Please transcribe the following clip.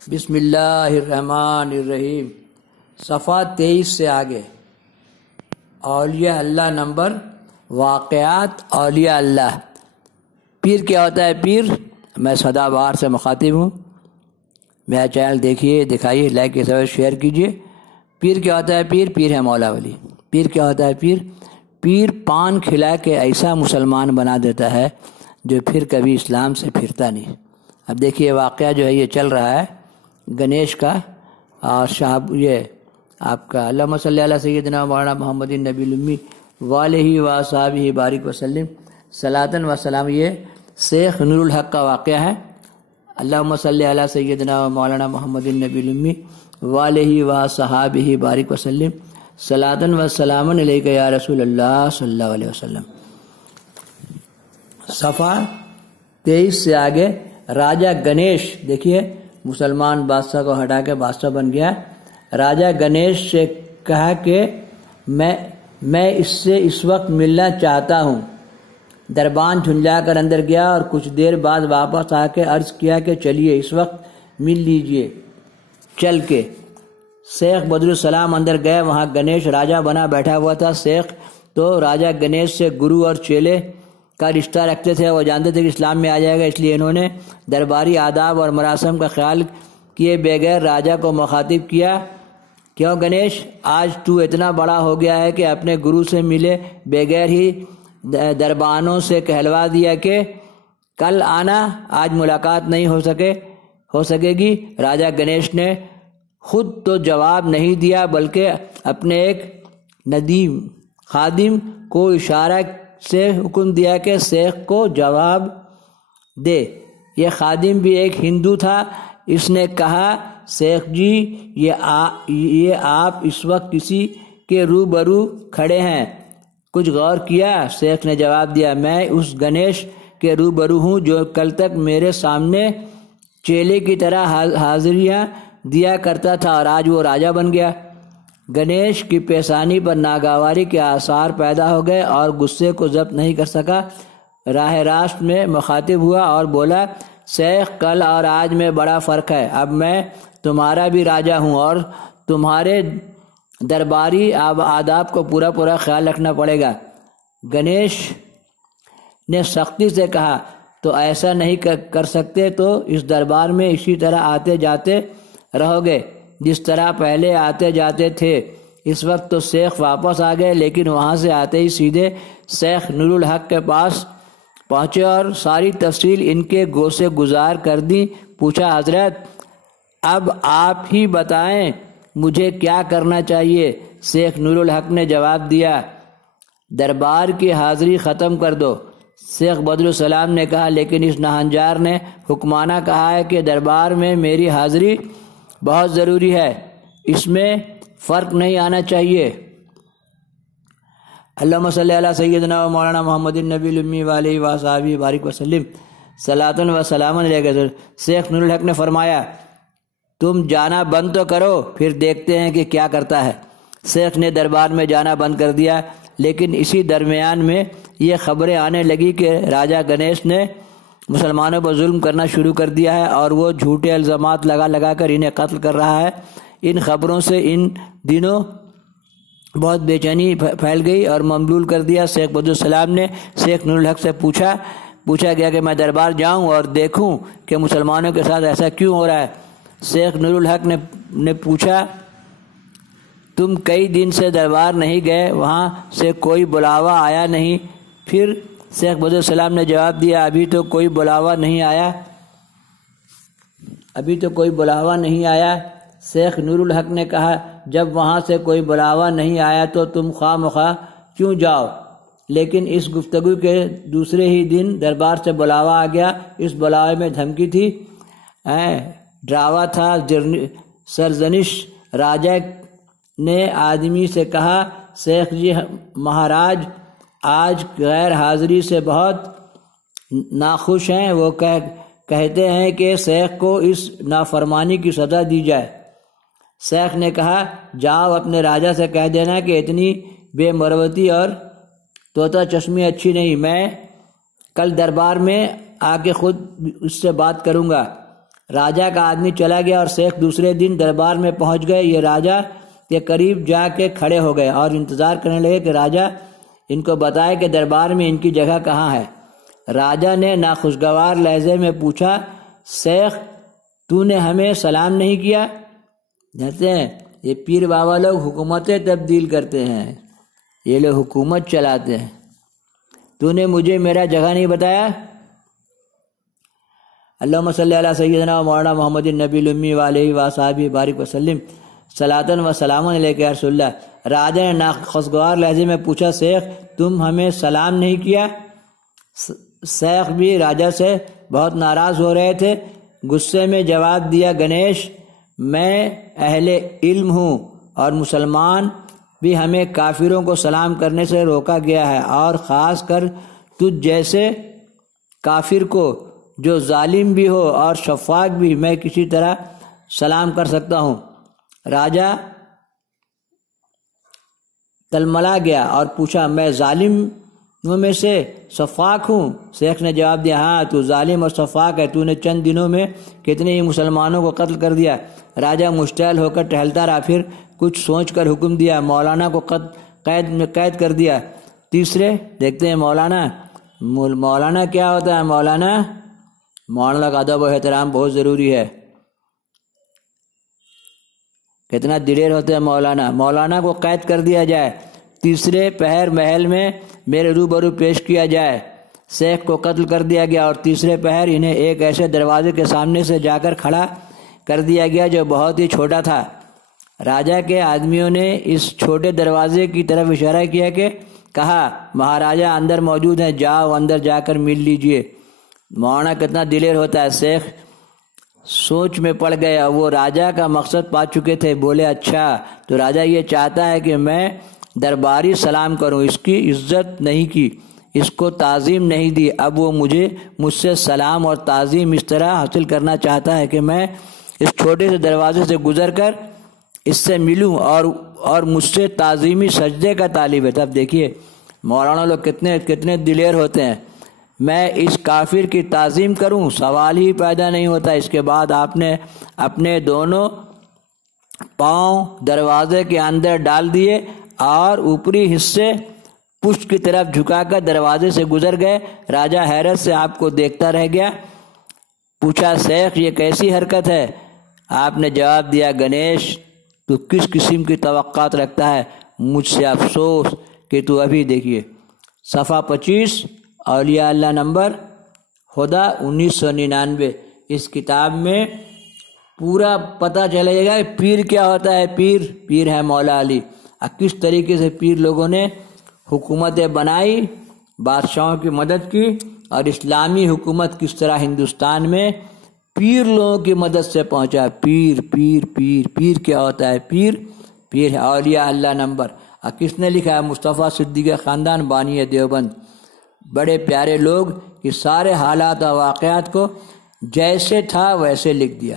بسم اللہ الرحمن الرحیم۔ صفحہ 23 سے آگے اولیاء اللہ نمبر واقعات اولیاء اللہ۔ پیر کیا ہوتا ہے؟ پیر، میں سدا بہار سے مخاطب ہوں، میرا چینل دیکھیے، دکھائیے، لائک کے ساتھ شیئر کیجیے۔ پیر کیا ہوتا ہے؟ پیر ہے مولا ولی۔ پیر کیا ہوتا ہے؟ پیر پان کھلا کے ایسا مسلمان بنا دیتا ہے جو پھر کبھی اسلام سے پھرتا نہیں۔ اب دیکھیے واقعہ جو ہے یہ چل رہا ہے گنیش کا، اور یہ آپ کا اللہم صلی علی سیدنا مولانا محمد النبی الامی وآلہ وصحبہ بارک وسلم صلاۃ و سلام۔ یہ شیخ نور الحق کا واقعہ ہے۔ اللہم صلی علی سیدنا مولانا محمد النبی الامی وآلہ وصحبہ بارک وسلم صلاۃ و سلام علیک یا رسول اللہ صلی اللہ علیہ وسلم۔ صفحہ 23 سے آگے راجہ گنیش، دیکھیے مسلمان بادشاہ کو ہٹا کے بادشاہ بن گیا۔ راجہ گنیش سے کہا کہ میں اس سے اس وقت ملنا چاہتا ہوں۔ دربان جھنجھلا کر اندر گیا اور کچھ دیر بعد واپس آ کے عرض کیا کہ چلیے اس وقت مل لیجئے۔ چل کے شیخ بدر السلام اندر گئے، وہاں گنیش راجہ بنا بیٹھا ہوا تھا۔ شیخ تو راجہ گنیش سے گرو اور چیلے کا رشتہ رکھتے تھے، وہ جانتے تھے کہ اسلام میں آ جائے گا، اس لیے انہوں نے درباری آداب اور مراسم کا خیال کیے بغیر راجہ کو مخاطب کیا۔ کیوں گنیش، آج تو اتنا بڑا ہو گیا ہے کہ اپنے گرو سے ملے بغیر ہی دربانوں سے کہلوا دیا کہ کل آنا، آج ملاقات نہیں ہو سکے گی۔ راجہ گنیش نے خود تو جواب نہیں دیا بلکہ اپنے ایک ندیم خادم کو اشارہ سے حکم دیا کہ شیخ کو جواب دے۔ یہ خادم بھی ایک ہندو تھا۔ اس نے کہا شیخ جی، یہ آپ اس وقت کسی کے روبرو کھڑے ہیں، کچھ غور کیا؟ شیخ نے جواب دیا، میں اس گنیش کے روبرو ہوں جو کل تک میرے سامنے چیلے کی طرح حاضریاں دیا کرتا تھا اور آج وہ راجہ بن گیا۔ گنیش کی پیشانی پر ناگواری کے آثار پیدا ہو گئے اور غصے کو ضبط نہیں کر سکا۔ راہ راست میں مخاطب ہوا اور بولا، شیخ کل اور آج میں بڑا فرق ہے، اب میں تمہارا بھی راجہ ہوں اور تمہارے درباری آداب کو پورا خیال رکھنا پڑے گا۔ گنیش نے سختی سے کہا، تو ایسا نہیں کر سکتے تو اس دربار میں اسی طرح آتے جاتے رہو گے جس طرح پہلے آتے جاتے تھے۔ اس وقت تو شیخ واپس آ گئے، لیکن وہاں سے آتے ہی سیدھے شیخ نور الحق کے پاس پہنچے اور ساری تفصیل ان کے گو سے گزار کر دی۔ پوچھا، حضرت اب آپ ہی بتائیں مجھے کیا کرنا چاہیے؟ شیخ نور الحق نے جواب دیا، دربار کی حاضری ختم کر دو۔ شیخ بدر السلام نے کہا، لیکن اس نہنجار نے حکمانہ کہا ہے کہ دربار میں میری حاضری بہت ضروری ہے، اس میں فرق نہیں آنا چاہیے۔ اللہم صلی علی سیدنا و مولانا محمد النبی الامی وآلہ وصحبہ بارک وسلم صلاۃ و سلام علیک۔ شیخ نور الحق نے فرمایا، تم جانا بند تو کرو، پھر دیکھتے ہیں کہ کیا کرتا ہے۔ شیخ نے دربار میں جانا بند کر دیا، لیکن اسی درمیان میں یہ خبریں آنے لگی کہ راجہ گنیش نے مسلمانوں پر ظلم کرنا شروع کر دیا ہے اور وہ جھوٹے الزامات لگا کر انہیں قتل کر رہا ہے۔ ان خبروں سے ان دنوں بہت بے چینی پھیل گئی اور مملول کر دیا۔ شیخ بدر السلام نے شیخ نور الحق سے پوچھا گیا کہ میں دربار جاؤں اور دیکھوں کہ مسلمانوں کے ساتھ ایسا کیوں ہو رہا ہے۔ شیخ نور الحق نے پوچھا، تم کئی دن سے دربار نہیں گئے، وہاں سے کوئی بلاوا آیا نہیں؟ پھر شیخ بدر السلام نے جواب دیا، ابھی تو کوئی بلاوا نہیں آیا۔ شیخ نور الحق نے کہا، جب وہاں سے کوئی بلاوا نہیں آیا تو تم خواہ مخواہ کیوں جاؤ؟ لیکن اس گفتگو کے دوسرے ہی دن دربار سے بلاوا آ گیا۔ اس بلاوے میں دھمکی تھی، ڈراوا تھا، سرزنش۔ راجہ نے آدمی سے کہا، شیخ جی مہاراج آج غیر حاضری سے بہت ناخوش ہیں، وہ کہتے ہیں کہ شیخ کو اس نافرمانی کی سزا دی جائے۔ شیخ نے کہا، جاؤ اپنے راجہ سے کہہ دینا کہ اتنی بے مروتی اور طوطا چشمی اچھی نہیں، میں کل دربار میں آ کے خود اس سے بات کروں گا۔ راجہ کا آدمی چلا گیا اور شیخ دوسرے دن دربار میں پہنچ گئے۔ یہ راجہ کے قریب جا کے کھڑے ہو گئے اور انتظار کرنے لگے کہ راجہ ان کو بتائے کہ دربار میں ان کی جگہ کہاں ہے۔ راجہ نے ناخوشگوار لہجے میں پوچھا، شیخ تو نے ہمیں سلام نہیں کیا؟ کہتے ہیں یہ پیر بابا لوگ حکومتیں تبدیل کرتے ہیں، یہ لوگ حکومت چلاتے ہیں، تو نے مجھے میرا جگہ نہیں بتایا؟ اللہم صلی علی سیدنا و مولانا محمد النبی الامی وعلیہ وصحبہ بارک وسلم صلاۃ و سلام علیک یا رسول اللہ۔ راجہ نے ناخوشگوار لہجے میں پوچھا، شیخ تم ہمیں سلام نہیں کیا؟ شیخ بھی راجہ سے بہت ناراض ہو رہے تھے۔ غصے میں جواب دیا، گنیش میں اہل علم ہوں اور مسلمان بھی ہمیں کافروں کو سلام کرنے سے روکا گیا ہے، اور خاص کر تجھ جیسے کافر کو جو ظالم بھی ہو اور شفاق بھی، میں کسی طرح سلام کر سکتا ہوں۔ راجہ تلملا گیا اور پوچھا، میں ظالموں میں سے شفاق ہوں؟ شیخ نے جواب دیا، ہاں تو ظالم اور شفاق ہے، تو نے چند دنوں میں کتنے ہی مسلمانوں کو قتل کر دیا۔ راجہ مشتعل ہو کر ٹہلتا رہا، پھر کچھ سوچ کر حکم دیا، مولانا کو قید کر دیا۔ تیسرے دیکھتے ہیں مولانا کیا ہوتا ہے؟ مولانا کا ادب و احترام بہت ضروری ہے۔ کتنا دلیر ہوتے ہیں مولانا کو قید کر دیا جائے، تیسرے پہر محل میں میرے روبرو پیش کیا جائے۔ شیخ کو قتل کر دیا گیا اور تیسرے پہر انہیں ایک ایسے دروازے کے سامنے سے جا کر کھڑا کر دیا گیا جو بہت ہی چھوٹا تھا۔ راجہ کے آدمیوں نے اس چھوٹے دروازے کی طرف اشارہ کیا کہ کہا، مہاراجہ اندر موجود ہیں، جاؤ اندر جا کر مل لیجئے۔ مولانا کتنا دلیر ہوتا ہے۔ شیخ سوچ میں پڑ گئے، وہ راجہ کا مقصد پا چکے تھے۔ بولے، اچھا تو راجہ یہ چاہتا ہے کہ میں درباری سلام کروں، اس کی عزت نہیں کی، اس کو تعظیم نہیں دی، اب وہ مجھ سے سلام اور تعظیم اس طرح حاصل کرنا چاہتا ہے کہ میں اس چھوٹے سے دروازے سے گزر کر اس سے ملوں اور مجھ سے تعظیمی سجدے کا طالب ہے۔ تب دیکھیے مولانا لوگ کتنے دلیر ہوتے ہیں۔ میں اس کافر کی تعظیم کروں، سوال ہی پیدا نہیں ہوتا۔ اس کے بعد آپ نے اپنے دونوں پاؤں دروازے کے اندر ڈال دیے اور اوپری حصے پشت کی طرف جھکا کر دروازے سے گزر گئے۔ راجہ حیرت سے آپ کو دیکھتا رہ گیا۔ پوچھا، شیخ یہ کیسی حرکت ہے؟ آپ نے جواب دیا، گنیش تو کس قسم کی توقعات رکھتا ہے؟ مجھ سے افسوس کہ تو ابھی دیکھیے صفحہ 25 اولیاء اللہ نمبر خدا 1999، اس کتاب میں پورا پتہ چلے گا کہ پیر کیا ہوتا ہے۔ پیر ہے مولا علی، اور کس طریقے سے پیر لوگوں نے حکومتیں بنائی، بادشاہوں کی مدد کی، اور اسلامی حکومت کس طرح ہندوستان میں پیر لوگوں کی مدد سے پہنچا۔ پیر کیا ہوتا ہے؟ پیر ہے اولیاء اللہ نمبر، اور کس نے لکھا ہے؟ مصطفیٰ صدیق خاندان بانی دیوبند۔ بڑے پیارے لوگ کہ سارے حالات و واقعات کو جیسے تھا ویسے لکھ دیا۔